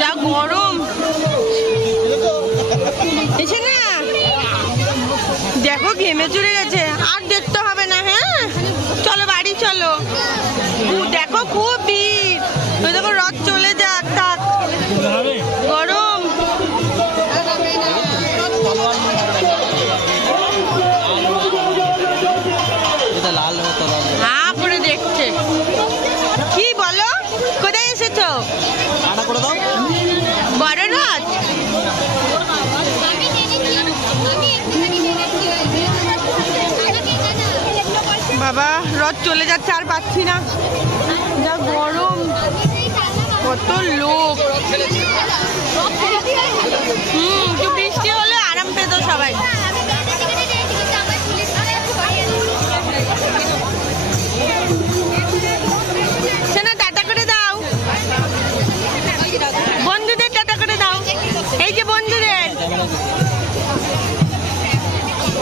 যা গরম এসে না দেখো, ঘেমে চুরে গেছে, আর দেখতে হবে না। হ্যাঁ চলো বাড়ি চলো। দেখো খুব ভিড়, ওই দেখো রথ চলে যাক, থাক গরম। হ্যাঁ করে দেখছে। কি বলো, কোথায় এসেছো? বড় রথ? বাবা রথ চলে যাচ্ছে, আর পাচ্ছি না, যা গরম, কত লোক। একটু বৃষ্টি হলে আরাম পেত সবাই।